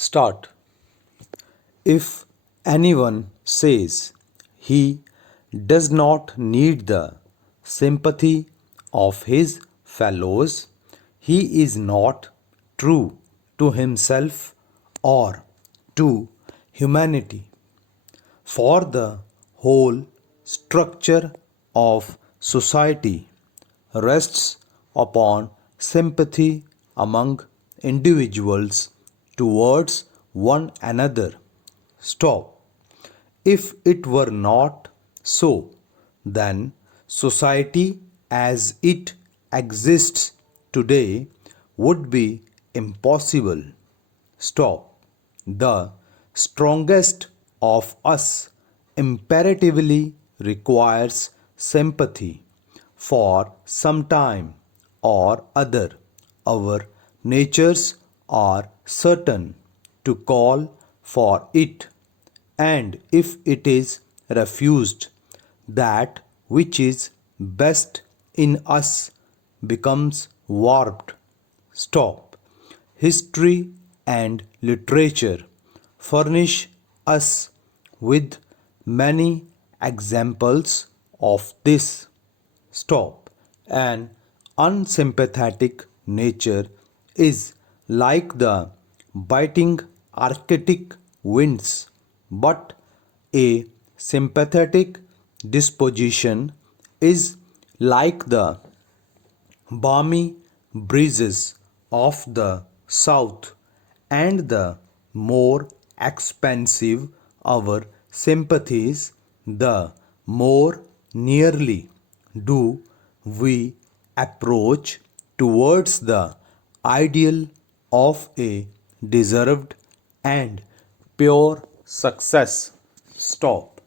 Start. If anyone says he does not need the sympathy of his fellows, he is not true to himself or to humanity. For the whole structure of society rests upon sympathy among individuals towards one another. Stop. If it were not so, then society as it exists today would be impossible. Stop. The strongest of us imperatively requires sympathy for some time or other. Our natures are certain to call for it, and if it is refused, that which is best in us becomes warped. Stop. History and literature furnish us with many examples of this. Stop. An unsympathetic nature is like the biting Arctic winds, but a sympathetic disposition is like the balmy breezes of the south, and the more expansive our sympathies, the more nearly do we approach towards the ideal of a deserved and pure success. Stop.